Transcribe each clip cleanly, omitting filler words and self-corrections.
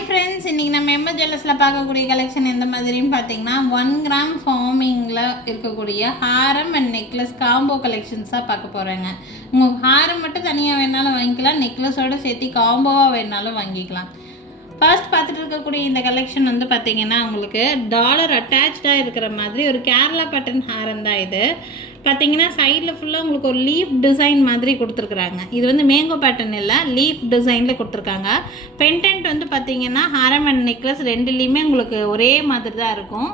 Hi friends, இன்றைக்கி நம்ம MS ஜுவல்லர்ஸில் பார்க்கக்கூடிய கலெக்ஷன் எந்த மாதிரின்னு பார்த்தீங்கன்னா 1 கிராம் ஃபார்மிங்கில் இருக்கக்கூடிய ஹாரம் அண்ட் நெக்லஸ் காம்போ கலெக்ஷன்ஸாக பார்க்க போகிறேங்க. உங்களுக்கு ஹாரம் மட்டும் தனியாக வேணாலும் வாங்கிக்கலாம், நெக்லஸோடு சேர்த்து காம்போவாக வேணாலும் வாங்கிக்கலாம். ஃபர்ஸ்ட் பார்த்துட்டு இருக்கக்கூடிய இந்த கலெக்ஷன் வந்து பார்த்திங்கன்னா உங்களுக்கு டாலர் அட்டாச்சாக இருக்கிற மாதிரி ஒரு கேரளா பட்டன் ஹாரம் தான். இது பார்த்திங்கன்னா சைடில் ஃபுல்லாக உங்களுக்கு ஒரு லீஃப் டிசைன் மாதிரி கொடுத்துருக்குறாங்க. இது வந்து மேங்கோ பேட்டர்ன் இல்லை, லீஃப் டிசைனில் கொடுத்துருக்காங்க. பென்டென்ட் வந்து பார்த்திங்கன்னா ஹாரம் அண்ட் நெக்லஸ் ரெண்டுலேயுமே உங்களுக்கு ஒரே மாதிரி தான் இருக்கும்.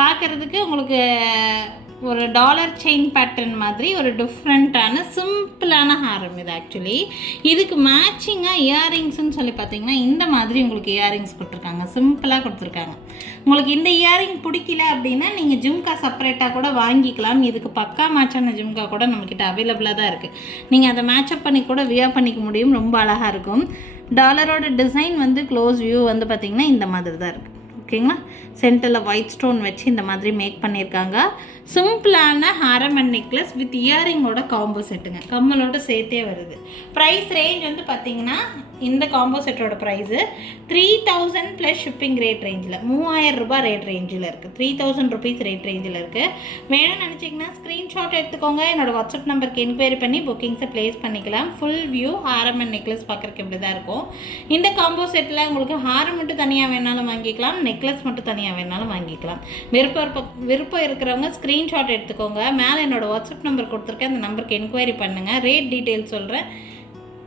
பார்க்குறதுக்கு உங்களுக்கு ஒரு டாலர் செயின் பேட்டர்ன் மாதிரி ஒரு டிஃப்ரெண்ட்டான சிம்பிளான ஹாரம் இது. ஆக்சுவலி இதுக்கு மேட்சிங்காக இயரிங்ஸ்ன்னு சொல்லி பார்த்தீங்கன்னா இந்த மாதிரி உங்களுக்கு இயரிங்ஸ் கொடுத்துருக்காங்க, சிம்பிளாக கொடுத்துருக்காங்க. உங்களுக்கு இந்த இயரிங் பிடிக்கல அப்படின்னா நீங்கள் ஜும்கா செப்பரேட்டாக கூட வாங்கிக்கலாம். இதுக்கு பக்கா மேட்சான ஜும்கா கூட நம்மக்கிட்ட அவைலபிளாக தான் இருக்குது. நீங்கள் அதை மேட்சப் பண்ணி கூட வியர் பண்ணிக்க முடியும், ரொம்ப அழகாக இருக்கும். டாலரோட டிசைன் வந்து க்ளோஸ் வியூ வந்து பார்த்திங்கன்னா இந்த மாதிரி தான் இருக்குது. ஓகேங்களா, சென்டரில் ஒயிட் ஸ்டோன் வச்சு இந்த மாதிரி மேக் பண்ணியிருக்காங்க. சிம்பிளான ஹாரம் அண்ட் நெக்லஸ் வித் இயரிங்கோட காம்போ செட்டுங்க, கம்மலோட சேர்த்தே வருது. ப்ரைஸ் ரேஞ்ச் வந்து பார்த்திங்கன்னா இந்த காம்போ செட்டோட ப்ரைஸு 3000 ப்ளஸ் ஷிப்பிங் ரேட் ரேஞ்சில் 3000 ரூபாய் ரேட் ரேஞ்சில் இருக்குது. 3000 ருபீஸ் ரேட் ரேஞ்சில் இருக்குது. வேணும்னு நினச்சிங்கன்னா ஸ்க்ரீன்ஷாட் எடுத்துக்கோங்க, என்னோடய வாட்ஸ்அப் நம்பருக்கு என்கொயரி பண்ணி புக்கிங்ஸை ப்ளேஸ் பண்ணிக்கலாம். Full view Haram and necklace பார்க்குறக்கு இப்படி தான் இருக்கும். இந்த காம்போ செட்டில் உங்களுக்கு ஹாரம் மட்டும் தனியாக வேணாலும் வாங்கிக்கலாம், நெக்லஸ் மட்டும் தனியாக வேணாலும் வாங்கிக்கலாம். விருப்பம் இருக்கிறவங்க ஸ்க்ரீன்ஷாட் எடுத்துக்கோங்க, மேலே என்னோடய வாட்ஸ்அப் நம்பர் கொடுத்துருக்கேன், அந்த நம்பருக்கு என்கொயரி பண்ணுங்கள். ரேட் டீட்டெயில் சொல்கிறேன்,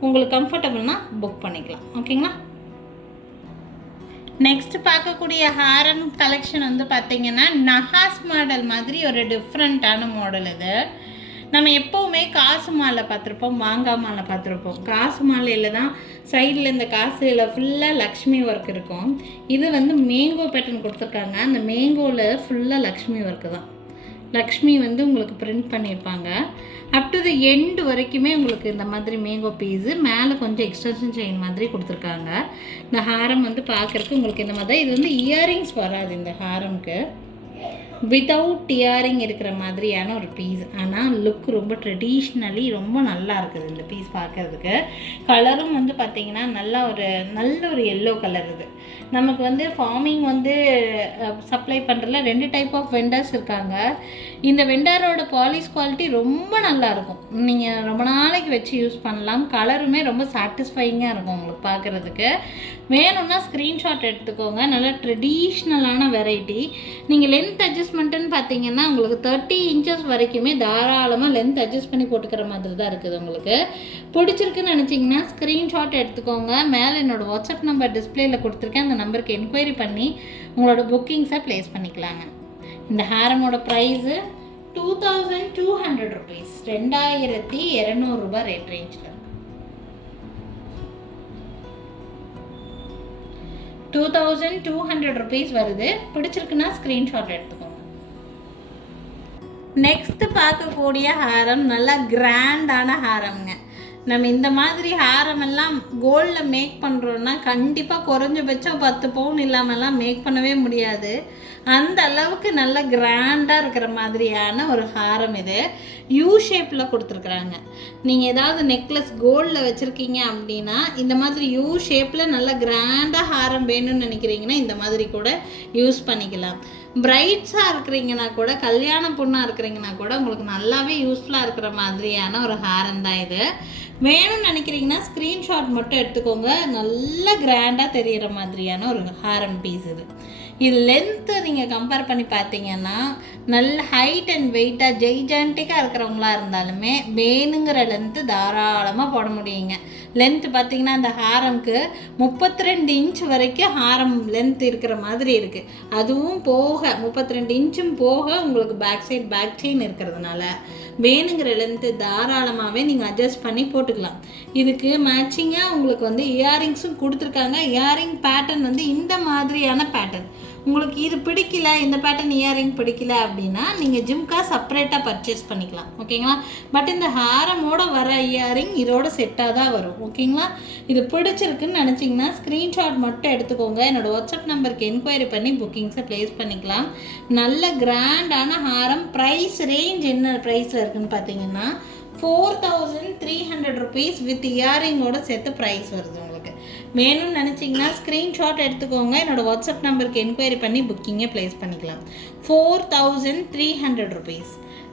உங்களுக்கு கம்ஃபர்டபுள்னா புக் பண்ணிக்கலாம். ஓகேங்களா, நெக்ஸ்ட் பார்க்கக்கூடிய ஹாரம் கலெக்ஷன் வந்து பார்த்திங்கன்னா நஹாஸ் மாடல் மாதிரி ஒரு டிஃப்ரெண்ட்டான மாடல். இது நம்ம எப்போவுமே காசு மாலை பார்த்துருப்போம், மாங்காய் மாலை பார்த்துருப்போம். காசு மாலையில் தான் சைடில் இந்த காசில் ஃபுல்லாக லக்ஷ்மி ஒர்க் இருக்கும். இது வந்து மேங்கோ பேட்டர்ன் கொடுத்துருக்காங்க. அந்த மேங்கோவில் ஃபுல்லாக லக்ஷ்மி ஒர்க்கு தான். லக்ஷ்மி வந்து உங்களுக்கு பிரிண்ட் பண்ணியிருப்பாங்க. அப் டு த எண்டு வரைக்குமே உங்களுக்கு இந்த மாதிரி மேங்கோ பீஸு, மேலே கொஞ்சம் எக்ஸ்டென்ஷன் செயின் மாதிரி கொடுத்துருக்காங்க. இந்த ஹாரம் வந்து பார்க்குறதுக்கு உங்களுக்கு இந்த மாதிரி, இது வந்து இயரிங்ஸ் வராது இந்த ஹாரம்க்கு, வித்தவுட் இயரிங் இருக்கிற மாதிரியான ஒரு பீஸ். ஆனால் லுக் ரொம்ப ட்ரெடிஷ்னலி ரொம்ப நல்லா இருக்குது இந்த பீஸ் பார்க்குறதுக்கு. கலரும் வந்து பார்த்திங்கன்னா நல்ல ஒரு எல்லோ கலர். இது நமக்கு வந்து ஃபார்மிங் வந்து சப்ளை பண்ணுறதுல 2 டைப் ஆஃப் வெண்டர்ஸ் இருக்காங்க. இந்த வெண்டரோட பாலிஷ் குவாலிட்டி ரொம்ப நல்லாயிருக்கும், நீங்கள் ரொம்ப நாளைக்கு வச்சு யூஸ் பண்ணலாம். கலருமே ரொம்ப சாட்டிஸ்ஃபைங்காக இருக்கும் உங்களுக்கு பார்க்குறதுக்கு. வேணும்னா ஸ்க்ரீன்ஷாட் எடுத்துக்கோங்க. நல்லா ட்ரெடிஷ்னலான வெரைட்டி. நீங்கள் லென்த் அட்ஜஸ்ட்மெண்ட்டுன்னு பார்த்தீங்கன்னா உங்களுக்கு 30 இன்ச்சஸ் வரைக்குமே தாராளமாக லென்த் அட்ஜஸ்ட் பண்ணி போட்டுக்கிற மாதிரி தான் இருக்குது. உங்களுக்கு பிடிச்சிருக்குன்னு நினச்சிங்கன்னா ஸ்க்ரீன்ஷாட் எடுத்துக்கோங்க, மேலே என்னோடய வாட்ஸ்அப் நம்பர் டிஸ்பிளேயில் கொடுத்துருக்கேன், அந்த நம்பருக்கு என்கொயரி பண்ணி உங்களோட புக்கிங்ஸை ப்ளேஸ் பண்ணிக்கலாங்க. இந்த ஹாரமோட ப்ரைஸு 2200 ருபீஸ், 2200 ரூபாய் ரேட் ரேஞ்சில். 2200 ருபீஸ் வருது. பிடிச்சிருக்குன்னா ஸ்க்ரீன்ஷாட் எடுத்துக்கோங்க. நெக்ஸ்ட் பார்க்கக்கூடிய ஹாரம் நல்லா கிராண்டான ஹாரம்ங்க. நம்ம இந்த மாதிரி ஹாரம் எல்லாம் கோல்டில் மேக் பண்ணுறோன்னா கண்டிப்பாக குறைஞ்சபட்சம் 10 பவுன் இல்லாமல்லாம் மேக் பண்ணவே முடியாது. அந்த அளவுக்கு நல்ல கிராண்டாக இருக்கிற மாதிரியான ஒரு ஹாரம் இது. யூ ஷேப்பில் கொடுத்துருக்குறாங்க. நீங்கள் ஏதாவது நெக்லஸ் கோல்டில் வச்சுருக்கீங்க அப்படின்னா இந்த மாதிரி யூ ஷேப்பில் நல்ல கிராண்டாக ஹாரம் வேணும்னு நினைக்கிறீங்கன்னா இந்த மாதிரி கூட யூஸ் பண்ணிக்கலாம். பிரைட்ஸாக இருக்கிறீங்கன்னா கூட, கல்யாண பொண்ணாக இருக்கிறீங்கன்னா கூட உங்களுக்கு நல்லாவே யூஸ்ஃபுல்லாக இருக்கிற மாதிரியான ஒரு ஹாரம் தான் இது. வேணும்னு நினைக்கிறீங்கன்னா ஸ்க்ரீன்ஷாட் மட்டும் எடுத்துக்கோங்க. நல்ல கிராண்டாக தெரிகிற மாதிரியான ஒரு ஹாரம் பீஸ் இது. இது லென்த்து நீங்கள் கம்பேர் பண்ணி பார்த்தீங்கன்னா நல்ல ஹைட் அண்ட் வெயிட்டாக ஜெய்ஜான்டிக்காக இருக்கிறவங்களா இருந்தாலுமே வேணுங்கிற லென்த்து தாராளமாக போட முடியுங்க. லென்த்து பார்த்திங்கன்னா இந்த ஹாரம்க்கு 32 இன்ச் வரைக்கும் ஹாரம் லென்த் இருக்கிற மாதிரி இருக்குது. அதுவும் போக 32 இன்ச்சும் போக உங்களுக்கு பேக் செயின் இருக்கிறதுனால வேணுங்கிற லென்த்து தாராளமாகவே நீங்கள் அட்ஜஸ்ட் பண்ணி போட்டுக்கலாம். இதுக்கு மேட்சிங்காக உங்களுக்கு வந்து இயரிங்ஸும் கொடுத்துருக்காங்க. இயரிங் பேட்டர்ன் வந்து இந்த மாதிரியான பேட்டர்ன். உங்களுக்கு இது பிடிக்கல, இந்த பேட்டர்ன் இயரிங் பிடிக்கல அப்படின்னா நீங்கள் ஜிம்கா செப்பரேட்டாக பர்ச்சேஸ் பண்ணிக்கலாம். ஓகேங்களா, பட் இந்த ஹாரமோட வர இயரிங் இதோட செட்டாக தான் வரும். ஓகேங்களா, இது பிடிச்சிருக்குன்னு நினச்சிங்கன்னா ஸ்க்ரீன்ஷாட் மட்டும் எடுத்துக்கோங்க, என்னோடய வாட்ஸ்அப் நம்பருக்கு என்கொயரி பண்ணி புக்கிங்ஸை ப்ளேஸ் பண்ணிக்கலாம். நல்ல கிராண்டான ஹாரம். ப்ரைஸ் ரேஞ்ச் என்ன ப்ரைஸில் இருக்குதுன்னு பார்த்தீங்கன்னா 4300 rupees with earring ஓட சேர்த்து ப்ரைஸ் வருது உங்களுக்கு. வேணும்னு நினச்சிங்கன்னா ஸ்க்ரீன்ஷாட் எடுத்துக்கோங்க. என்னோடய வாட்ஸ்அப் நம்பருக்கு என்கொயரி பண்ணி புக்கிங்கை ப்ளேஸ் பண்ணிக்கலாம். 4300 rupees.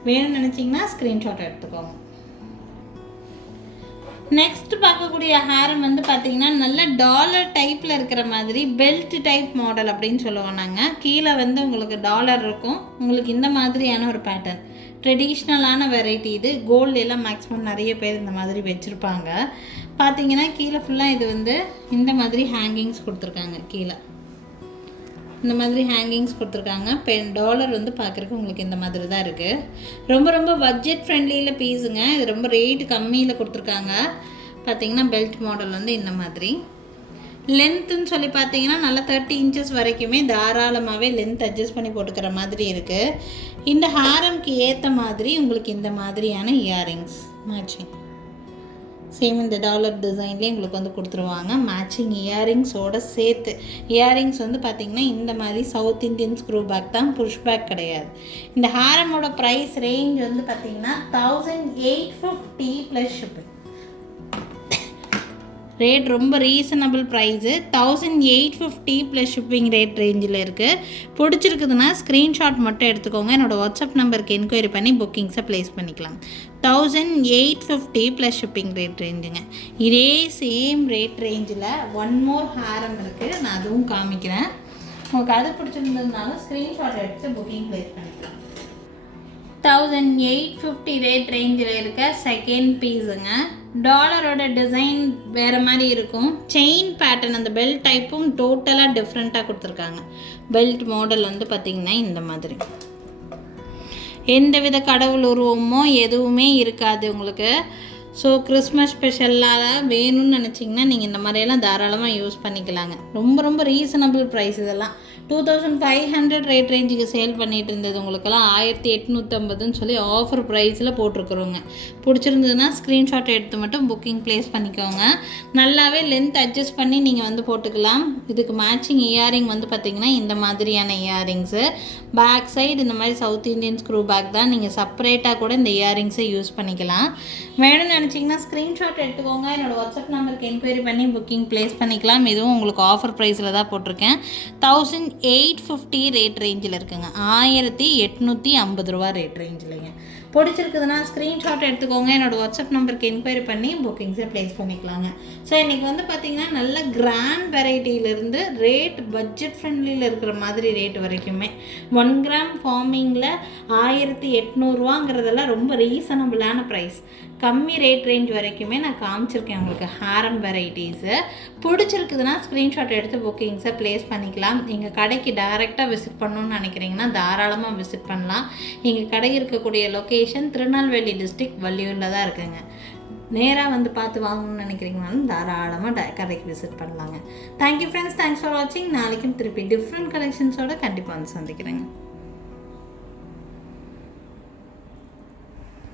வேணும்னு நினச்சிங்கன்னா ஸ்க்ரீன்ஷாட் எடுத்துக்கோங்க. நெக்ஸ்ட் பார்க்கக்கூடிய ஹேரம் வந்து பார்த்திங்கன்னா நல்ல டாலர் டைப்பில் இருக்கிற மாதிரி பெல்ட் டைப் மாடல் அப்படின்னு சொல்லுவோம் நாங்கள். கீழே வந்து உங்களுக்கு டாலர் இருக்கும். உங்களுக்கு இந்த மாதிரியான ஒரு பேட்டர்ன் ட்ரெடிஷ்னலான வெரைட்டி. இது கோல்டு எல்லாம் மேக்ஸிமம் நிறைய பேர் இந்த மாதிரி வச்சுருப்பாங்க. பார்த்திங்கன்னா கீழே ஃபுல்லாக இது வந்து இந்த மாதிரி ஹேங்கிங்ஸ் கொடுத்துருக்காங்க. கீழே இந்த மாதிரி ஹேங்கிங்ஸ் கொடுத்துருக்காங்க. டாலர் வந்து பார்க்குறக்கு உங்களுக்கு இந்த மாதிரி தான் இருக்குது. ரொம்ப ரொம்ப பட்ஜெட் ஃப்ரெண்ட்லியில் பீஸுங்க. இது ரொம்ப ரேட்டு கம்மியில் கொடுத்துருக்காங்க. பார்த்திங்கன்னா பெல்ட் மாடல் வந்து இந்த மாதிரி. லென்த்துன்னு சொல்லி பார்த்தீங்கன்னா நல்லா 30 inches வரைக்குமே தாராளமாகவே லென்த் அட்ஜஸ்ட் பண்ணி போட்டுக்கிற மாதிரி இருக்குது. இந்த ஹாரம்க்கு ஏற்ற மாதிரி உங்களுக்கு இந்த மாதிரியான இயரிங்ஸ் மேட்சிங் சேம் இந்த டாலர் டிசைன்லேயே உங்களுக்கு வந்து கொடுத்துருவாங்க. மேட்சிங் இயரிங்ஸோடு சேர்த்து. இயரிங்ஸ் வந்து பார்த்திங்கன்னா இந்த மாதிரி சவுத் இந்தியன் ஸ்க்ரூ பேக் தான், புஷ் பேக் கிடையாது. இந்த ஹாரமோட ப்ரைஸ் ரேஞ்ச் வந்து பார்த்திங்கன்னா 1850 ப்ளஸ் ஷிப்பிங். ரேட் ரொம்ப reasonable price. 1850 plus shipping rate ரேஞ்சில் இருக்குது. பிடிச்சிருக்குதுன்னா ஸ்க்ரீன்ஷாட் மட்டும் எடுத்துக்கோங்க. என்னோடய வாட்ஸ்அப் நம்பருக்கு என்கொயரி பண்ணி புக்கிங்ஸை ப்ளேஸ் பண்ணிக்கலாம். 1850 ப்ளஸ் ஷிப்பிங் ரேட் ரேஞ்சுங்க. இதே சேம் ரேட் ரேஞ்சில் ஒன் மோர் ஹேரம் இருக்குது. நான் அதுவும் காமிக்கிறேன். உங்களுக்கு அது பிடிச்சிருந்ததுனாலும் ஸ்க்ரீன்ஷாட் எடுத்து புக்கிங் ப்ளேஸ் பண்ணிக்கலாம். 1850 ரேட் ரேஞ்சில் இருக்க செகண்ட் பீஸுங்க. டாலரோட டிசைன் வேறு மாதிரி இருக்கும். செயின் பேட்டர்ன் அந்த பெல்ட் டைப்பும் டோட்டலாக டிஃப்ரெண்ட்டாக கொடுத்துருக்காங்க. பெல்ட் மாடல் வந்து பார்த்திங்கன்னா இந்த மாதிரி எந்தவித கடவுள் உருவமோ எதுவுமே இருக்காது உங்களுக்கு. ஸோ கிறிஸ்மஸ் ஸ்பெஷலாக வேணும்னு நினச்சிங்கன்னா நீங்கள் இந்த மாதிரியெல்லாம் தாராளமாக யூஸ் பண்ணிக்கலாங்க. ரொம்ப ரொம்ப ரீசனபிள் ப்ரைஸ். இதெல்லாம் 2500 ரேட் ரேஞ்சுக்கு சேல் பண்ணிகிட்டு இருந்தது உங்களுக்கெல்லாம் 1850ன்னு சொல்லி ஆஃபர் ப்ரைஸில் போட்டிருக்குறோங்க. பிடிச்சிருந்ததுன்னா ஸ்க்ரீன்ஷாட் எடுத்து மட்டும் புக்கிங் ப்ளேஸ் பண்ணிக்கோங்க. நல்லாவே லென்த் அட்ஜஸ்ட் பண்ணி நீங்கள் வந்து போட்டுக்கலாம். இதுக்கு மேட்சிங் இயரிங் வந்து பார்த்திங்கன்னா இந்த மாதிரியான இயரிங்ஸு. பேக் சைடு இந்த மாதிரி சவுத் இந்தியன் ஸ்க்ரூ பேக் தான். நீங்கள் செப்பரேட்டாக கூட இந்த இயரிங்ஸை யூஸ் பண்ணிக்கலாம். வேணும்னு நினச்சிங்கன்னா ஸ்க்ரீன்ஷாட் எடுத்துக்கோங்க. என்னோடய வாட்ஸ்அப் நம்பருக்கு என்கொயரி பண்ணி புக்கிங் ப்ளேஸ் பண்ணிக்கலாம். இதுவும் உங்களுக்கு ஆஃபர் ப்ரைஸில் தான் போட்டிருக்கேன். 1850 ரேட் ரேஞ்சில் இருக்குங்க. 1850 ரூபா ரேட் ரேஞ்சில்ங்க. பிடிச்சிருக்குதுன்னா ஸ்க்ரீன்ஷாட் எடுத்துக்கோங்க. என்னோடய வாட்ஸ்அப் நம்பருக்கு என்கொயரி பண்ணி புக்கிங்ஸை ப்ளேஸ் பண்ணிக்கலாங்க. ஸோ இன்றைக்கி வந்து பார்த்திங்கன்னா நல்ல கிராண்ட் வெரைட்டியிலேருந்து ரேட் பட்ஜெட் ஃப்ரெண்ட்லியில் இருக்கிற மாதிரி ரேட் வரைக்குமே 1 கிராம் ஃபார்மிங்கில் 1800 ரூபாங்கிறதெல்லாம் ரொம்ப ரீசனபிளான ப்ரைஸ். கம்மி ரேட் ரேஞ்ச் வரைக்குமே நான் காமிச்சிருக்கேன் உங்களுக்கு ஹாரம் வெரைட்டிஸு. பிடிச்சிருக்குதுன்னா ஸ்க்ரீன்ஷாட் எடுத்து புக்கிங்ஸை ப்ளேஸ் பண்ணிக்கலாம். எங்கள் கடைக்கு டைரெக்டாக விசிட் பண்ணணுன்னு நினைக்கிறீங்கன்னா தாராளமாக விசிட் பண்ணலாம். எங்கள் கடை இருக்கக்கூடிய லொக்கேஷன் திருநெல்வேலி டிஸ்ட்ரிக்ட் வள்ளியூரில் தான் இருக்குங்க. நேராக வந்து பார்த்து வாங்கணும்னு நினைக்கிறீங்கனாலும் தாராளமாக கடைக்கு விசிட் பண்ணலாங்க. தேங்க்யூ ஃப்ரெண்ட்ஸ், தேங்க்ஸ் ஃபார் வாட்சிங். நாளைக்கும் திருப்பி டிஃப்ரெண்ட் கலெக்ஷன்ஸோடு கண்டிப்பாக வந்து சந்திக்கிறேங்க.